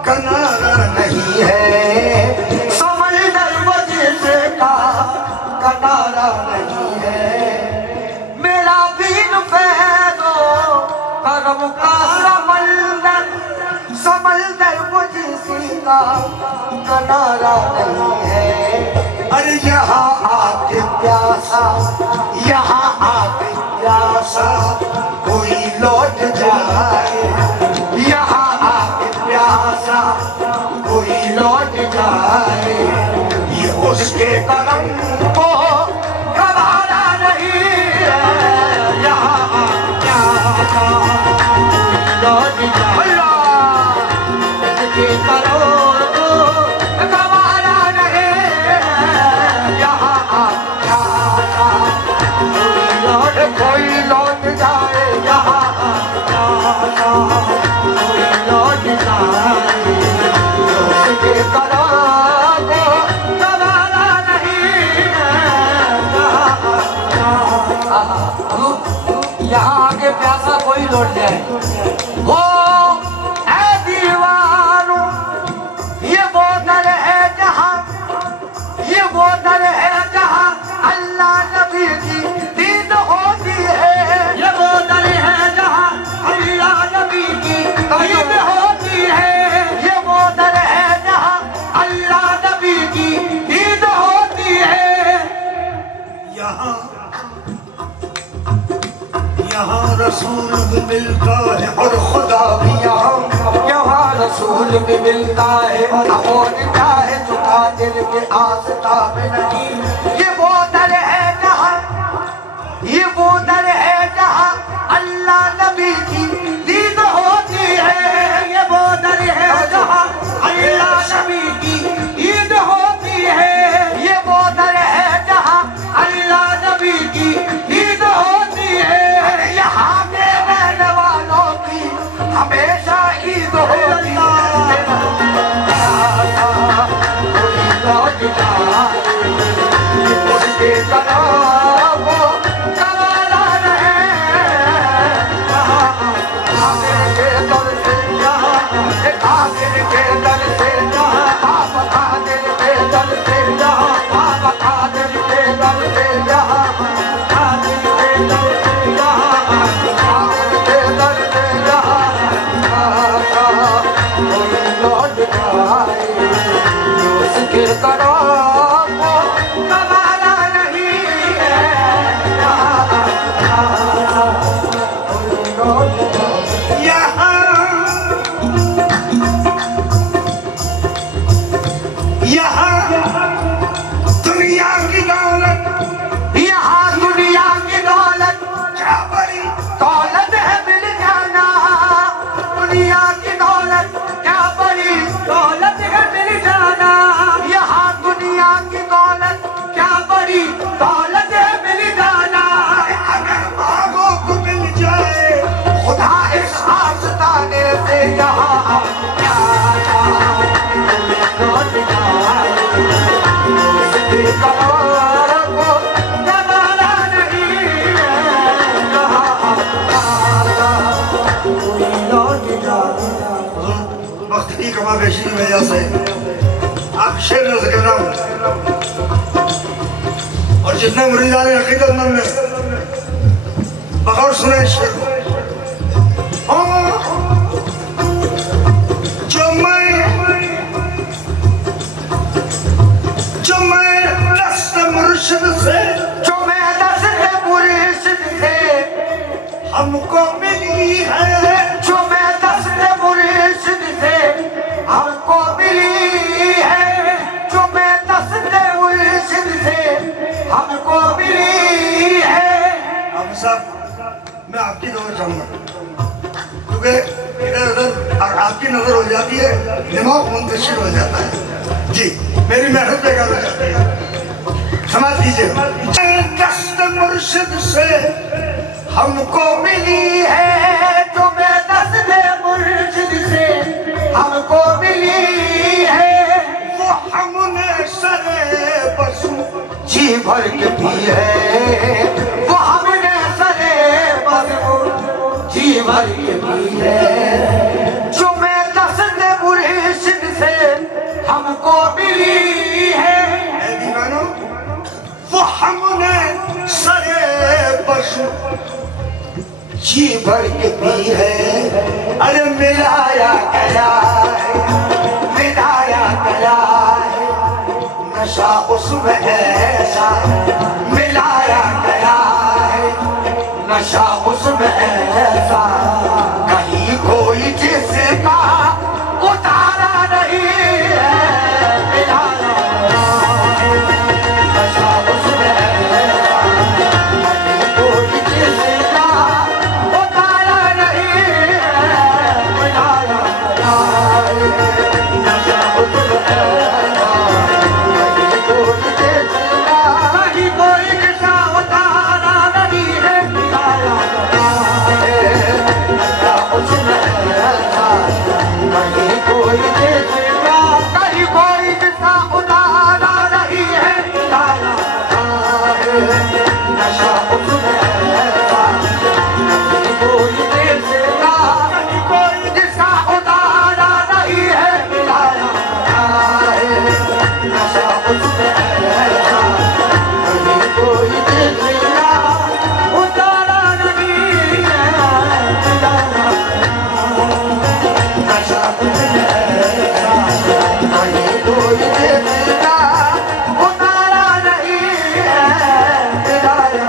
किनारा नहीं है, समंदर वो जिसका किनारा नहीं है। मेरा दीन फैज़ो करम का समंदर, समंदर वो जिसका किनारा नहीं है। अरे यहाँ आके प्यासा, यहाँ आके प्यासा कोई लौट जाए, यहाँ आके प्यासा कोई लौट जाए, ये उसके करम को गवारा नहीं है। यहाँ आके प्यासा कोई लौट जाए, इसके करो तो गवारा नहीं है। यहाँ आया कोई लौट जाए, यहाँ आया कोई लौट जाए, इसके करो तो गवारा नहीं है। यहाँ आके प्यासा कोई लौट जाए। वो ऐ दीवानो, ये वो दर है जहाँ, ये वो दर है जहाँ अल्लाह नबी की दीद होती है। ये वो दर है जहाँ अल्लाह नबी की दीद होती है। ये वो दर है जहाँ अल्लाह नबी की दीद होती है। यहाँ यहाँ रसूल भी मिलता है और खुदा भी यहाँ, यहाँ रसूल भी मिलता है और होता है झुका दिल के आस्था में नहीं। ये वो दर है जहाँ, ये वो दर है जहाँ अल्लाह नबी की दीद होती है। ये वो दर है जहाँ अल्लाह नबी की दीद होती है। ये वो दर है जहाँ अल्लाह नबी की दीद होती है। यहाँ के रहने वालों की हमेशा ईद होती है। कोई लौट जाए, कमाबेशी की वजह से आप शेर नजर कर रहा हूँ, और जितने मुरीदान अकीदतमंद ने बगौर सुने शेर को। जो मैं दस्त मुर्शिद से, जो मैं दस्त मुर्शिद से हमको मिली है, जो मैं दस्त मुर्शिद से हमको मिली है, जो मैं दस्त मुर्शिद से हमको मिली है। अब साहब मैं आपकी नजर चाहूंगा, क्योंकि इधर उधर आपकी नजर हो जाती है, दिमाग मुंतशिर हो जाता है। जी मेरी मेहनत बेकार हो जाती है, समझ लीजिए। दस्त मुर्शिद से हमको मिली है, जो मैं दस्त मुर्शिद से हमको मिली है, वो हमने सरे बसू जी भर के पी है, वो हमने सरे बसू जी भर के पी है, जो मैं दस्त मुर्शिद से हमको मिली है। दीवानो वो हमने सरे बसू जी भर के पी है। अरे मिलाया गया है, मिलाया गया है, नशा उसमें ऐसा मिलाया गया है, नशा उसमें ऐसा कहीं कोई जिसका उतारा नहीं है। मिलाया गया है, नशा उसमें ऐसा कहीं कोई जिसका उतारा नहीं है। मिलाया गया है, नशा उसमें ऐसा कहीं कोई जिसका, कहीं कोई जिसका उतारा नहीं है। मिलाया गया है, नशा उसमें ऐसा कहीं कोई जिसका, कहीं कोई जिसका उतारा नहीं है। मिलाया गया है, नशा उसमें ऐसा कहीं कोई जिसका, कहीं कोई जिसका उतारा नहीं है। मिलाया गया है, नशा उसमें ऐसा कहीं कोई जिसका उतारा नहीं है। मिलाया नशा उसमें ऐसा कहीं कोई जिसका उतारा नहीं है। मिलाया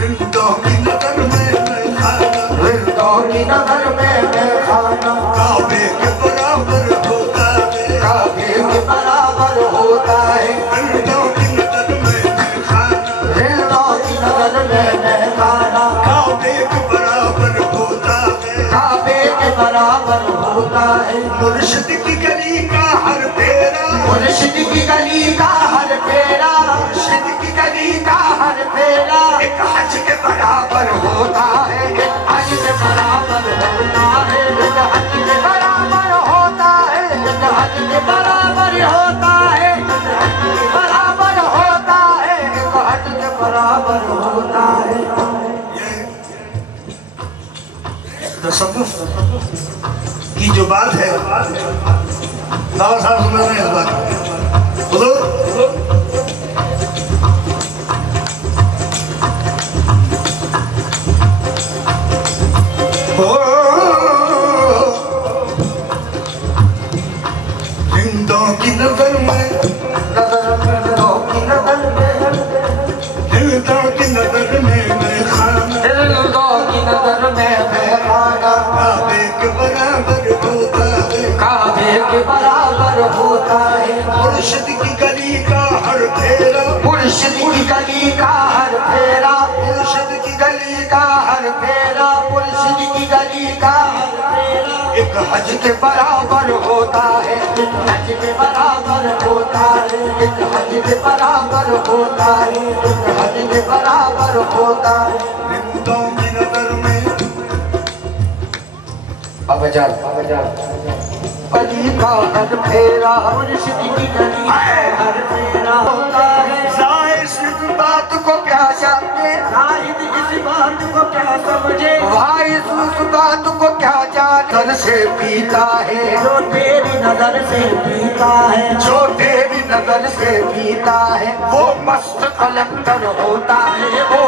रिंदों की नजर में मैं खाना, रिंदों की नजर में मैं खाना, काबे के बराबर होता है, काबे के बराबर होता है। रिंदों की नजर में मैं खाना, रिंदों की नजर में मैं खाना, काबे के बराबर होता है, काबे के बराबर होता है। मुर्शिद की गली का हर फेरा, मुर्शिद की गली का हर फेरा, मुर्शिद की गली का हर फेरा एक हज के बराबर होता है, एक हज के बराबर होता है, एक हज के बराबर होता है, एक हज के बराबर होता है, एक हज के बराबर होता है, एक हज के बराबर होता है। तसव्वुफ की जो बात है, बाबा साहब समझ रहे हैं इस बात। हुजूर रिंदों की नजर में, रिंदों की नजर में, रिंदों की नजर में मैं खाना, रिंदों की नजर में मैं खाना, काबे के बराबर होता है, काबे के बराबर होता है। मुर्शिद की गली का हर फेरा, मुर्शिद की गली का हर फेरा, मुर्शिद की गली का हर फेरा, मुर्शिद की गली का हर फेरा एक हज के बराबर होता है, एक हज के बराबर होता है, एक हज के बराबर होता है, एक हज के बराबर होता है। रिंदों की नजर में गली का हर फेरा, मुर्शिद की गली का हर फेरा होता है। जाहिर इस बात को क्या जाने, शाहिद इस बात को क्या समझे, भाई इस बात को क्या जाने, नजर से पीता है, जो तेरी नजर से पीता है, जो तेरी नजर से पीता है, वो मस्त कलंदर होता है। वो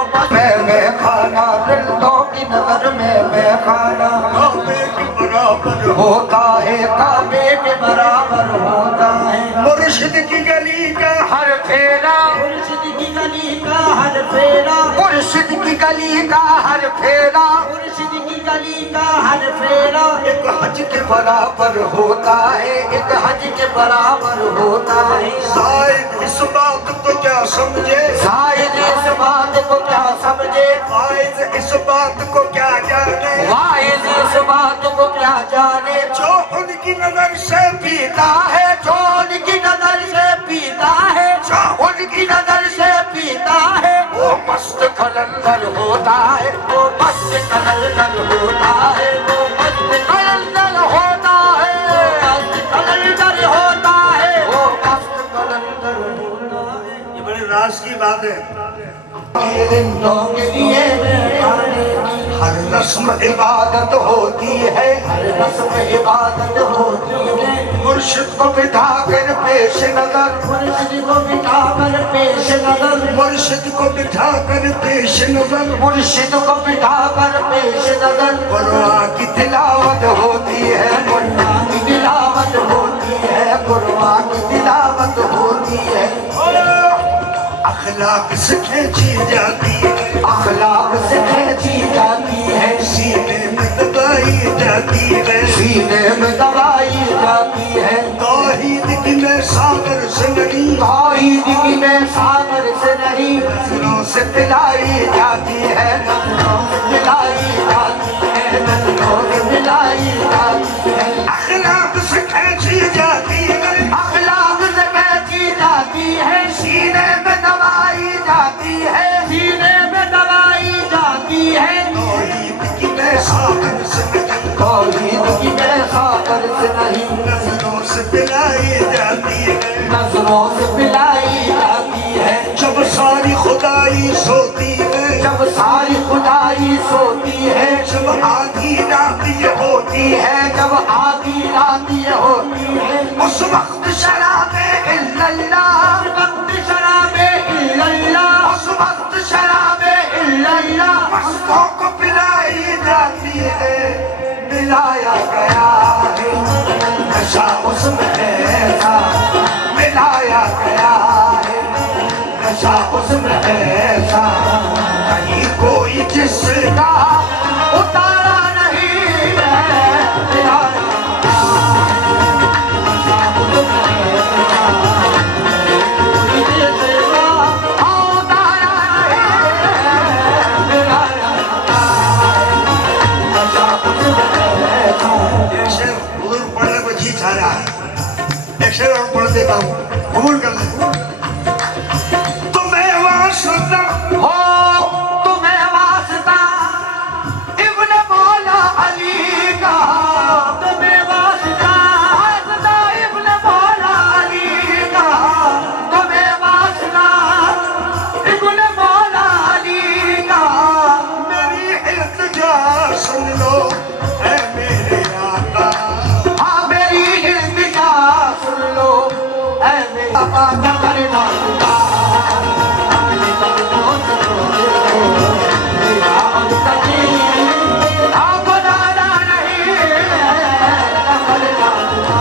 मैं खाना रिंदों की नजर में मैं खाना काबे के बराबर होता है, काबे के बराबर होता है। मुर्शिद की गली का हर फेरा, मुर्शिद की गली का हर फेरा, मुर्शिद की गली का हर फेरा मुर्शिद की गली का हर फेरा एक हज के बराबर होता है, एक हज के बराबर होता है। शायद इस बात को क्या समझे, शायद इस बात को क्या समझे, शायद इस बात को क्या जाने, वाइज इस बात को क्या जाने, जो उनकी नजर से पीता है, जो उनकी नजर से पीता है, जो उनकी नजर से पीता है, वो मस्त कलंदर होता है, वो मस्त कलंदर होता है, वो मस्त कलंदर होता है, मस्त कलंदर होता है, वो मस्त कलंदर होता है। ये बड़े राज की बात है। रिंदों के लिए हर रस्म इबादत होती है, हर रस्म इबादत होती है। मुर्शिद को बिठा कर पेश नजर, मुर्शिद को बिठा कर पेश नजर, मुर्शिद को बिठा कर पेश नजर, मुर्शिद को बिठा कर पेश नजर, कुरान की तिलावत होती है, कुरान की तिलावत होती है, कुरान की तिलावत होती है। अखलाक से खींची जाती है, अखलाक से खींची जाती है, सीने में दबाई जाती है, सीने में दबाई जाती है। तौहीद की मैं सागर से नहीं, तौहीद की में सागर से नहीं, नजरों से पिलाई जाती है, नजरों से पिलाई जाती है, नजरों से पिलाई जाती है। अखलाक से खींची जाती है, अखलाक से खींची जाती है, सीने में दबाई जाती है, सीने में दबाई जाती है। तौहीद की मैं सागर से नहीं, तौहीद की में सागर से नहीं, नजरों से पिलाई जाती है। नजरों से पिलाई जाती है। जब सारी खुदाई सोती है, जब सारी खुदाई सोती है, जब आधी रात ये होती है, है जब आधी रात ये होती है, उस वक्त शराबे इल्लल्लाह, उस वक्त शराबे इल्लल्लाह, उस वक्त शराबे इल्लल्लाह, मस्तों को पिलाई जाती है। मिलाया गया है नशा उसमें ऐसा, मिलाया गया है नशा उसमें ऐसा, कहीं कोई जिसका उतारा नहीं है। मिलाया एक शेर हुजूर पढ़ने को जी चाह रहा है, एक शेर और पढ़ देता हूँ, कबूल कर ले। तुम्हें वास्ता हो तुम्हें वास्ता इब्न मौला अली का, तुम्हें वास्ता वास्ता इब्न मौला अली का, तुम्हें वास्ता इब्न मौला अली का। मेरी इल्तिजा सुन लो है मेरे आका, हाँ मेरी इल्तिजा सुन लो ऐ मेरे आका, न करना खुदा, अपने कदमों से छोड़ दो, मेरा मुस्तकीम आप नारा नहीं है, न करना खुदा।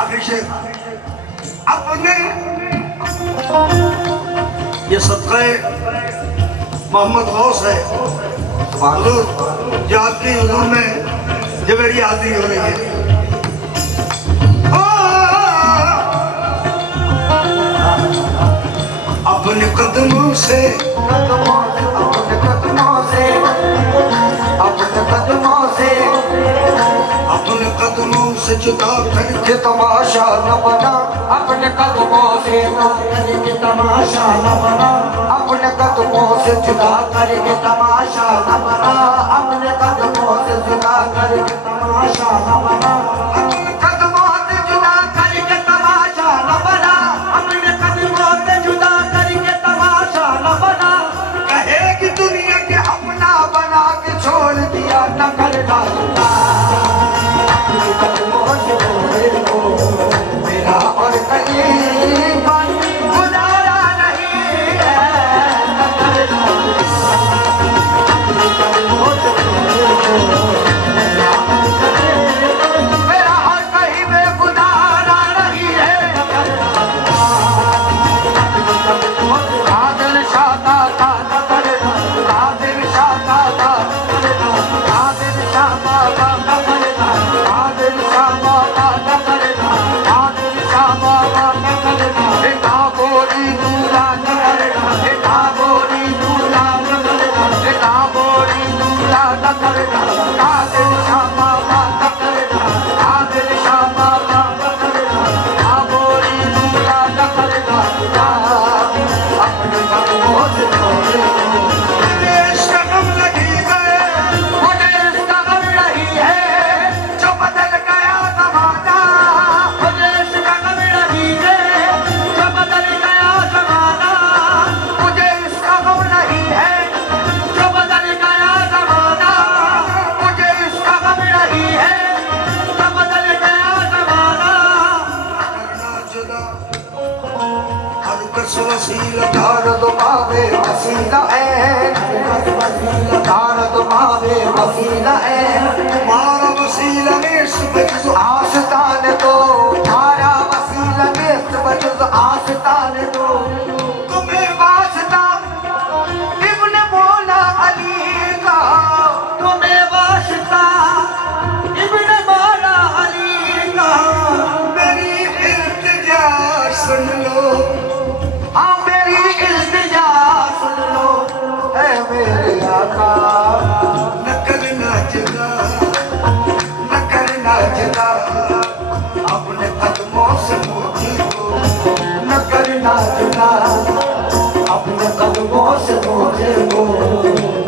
आखिर शेर अपने ये सदक़े मोहम्मद गौस है हुजूर, जो आपकी हुजूर में जो मेरी हाजिरी हो रही है। अपने कदमों से कदमों से, अपने कदमों से, अपने कदमों से, अपने कदमों से जुदा करके के तमाशा न बना, अपने कदमों से जुदा करके तमाशा न बना, अपने कदमों से जुदा करके तमाशा न बना, अपने कदमों से जुदा करके तमाशा न बना, अपने कदमों से जुदा करके तमाशा न बना, अपने कदमों से जुदा करके तमाशा न बना। कहेगी दुनिया के अपना बना के छोड़ दिया, न कर डालता मेरा हर कहीं में गुजारा नहीं है कादिर शादा का करना कादिर शादा का करना कादिर शादा का करना कादिर शादा का करना कादिर शादा का करना बेटा गोरी दूल्हा करना बेटा गोरी दूल्हा करना बेटा गोरी दूल्हा करना कादिर शादा का करना कादिर शादा का करना बेटा गोरी दूल्हा करना अपने बदमों से छोड़े मुझे इसका गम लगी है, मुझे इसका गम नहीं है जो बदल गया ज़माना मुझे इसका गम नहीं है जो बदल गया ज़माना मुझे इसका गम नहीं है जो बदल गया ज़माना मुझे इसका गम नहीं है जो बदल गया ज़माना करना जुदा हर कस वसीला धार तुम्हारे वसीला है धार तुम्हारे वसीला है मारा वसीला में सुबह आस्तान दो थारा वसीला में बजुज आस्तान दो तुम्हें वास्ता इब्न मौला अली का तुम्हें वास्ता इब्न मौला अली का मेरी इल्तिजा सुन लो, हाँ मेरी इल्तिजा सुन लो है मेरे आका न करना जुदा, न करना जुदा, अपने कदमों से मुझे को न करना जुदा अपने कदमों से मुझे वो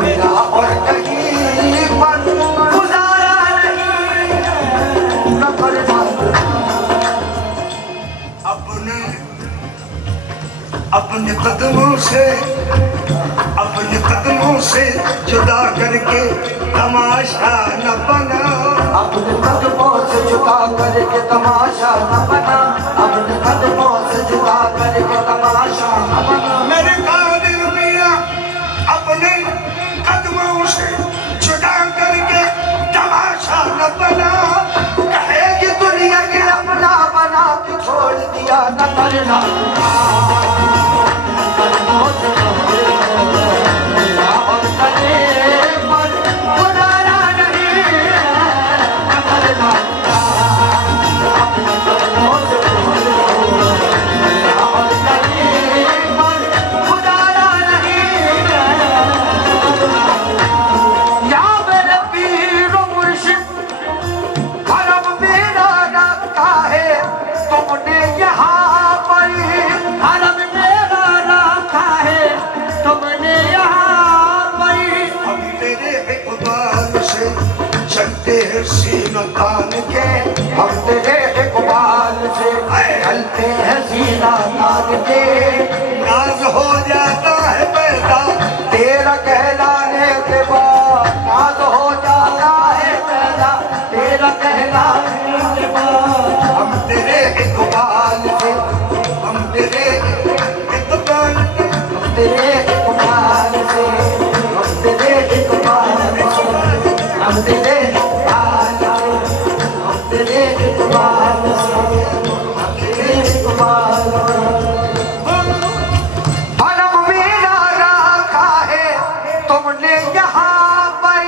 मेरा और कहीं पर गुजारा नहीं न करना अपने अपने कदमों से जुदा करके तमाशा न बना, अपने कदमों से झुका करके तमाशा न बना अपने कदमों से झुका करके तमाशा न बना मेरे कादिर मियां अपने कदमों से जुदा करके तमाशा न बना, कहेगी दुनिया के अपना बना के छोड़ दिया न करना कदमों से मेरा और करे पर गुजारा नहीं न करना अपने कदमों से मेरा और करे पर गुजारा नहीं या मेरे पीर मुर्शिद हरम मेरा रखा है तुमने यहाँ पर हरम मेरा रखा है तुमने यहाँ पर हम तेरे इकबाल से चलते हैं सीना तान के, हम तेरे इकबाल से चलते हैं सीना तान के नाज हो जाता है पैदा तेरा कहलाने के बाद नाज हो जाता है पैदा तेरा कहलाने के बाद हम तेरे इकबाल से, हम तेरे इकबाल तेरे इकबाल से हम तेरे इकबाल से हम तेरे इकबाल से हम तेरे इकबाल से हम तेरे इकबाल हरम मेरा रखा है तुमने यहाँ पर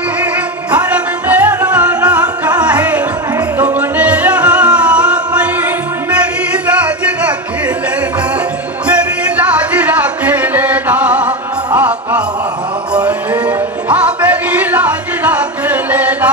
हरम मेरा रखा है तुमने यहाँ पर मेरी लाज रख लेना, मेरी लाज रख लेना आका वहाँ पर हाँ मेरी लाज रख लेना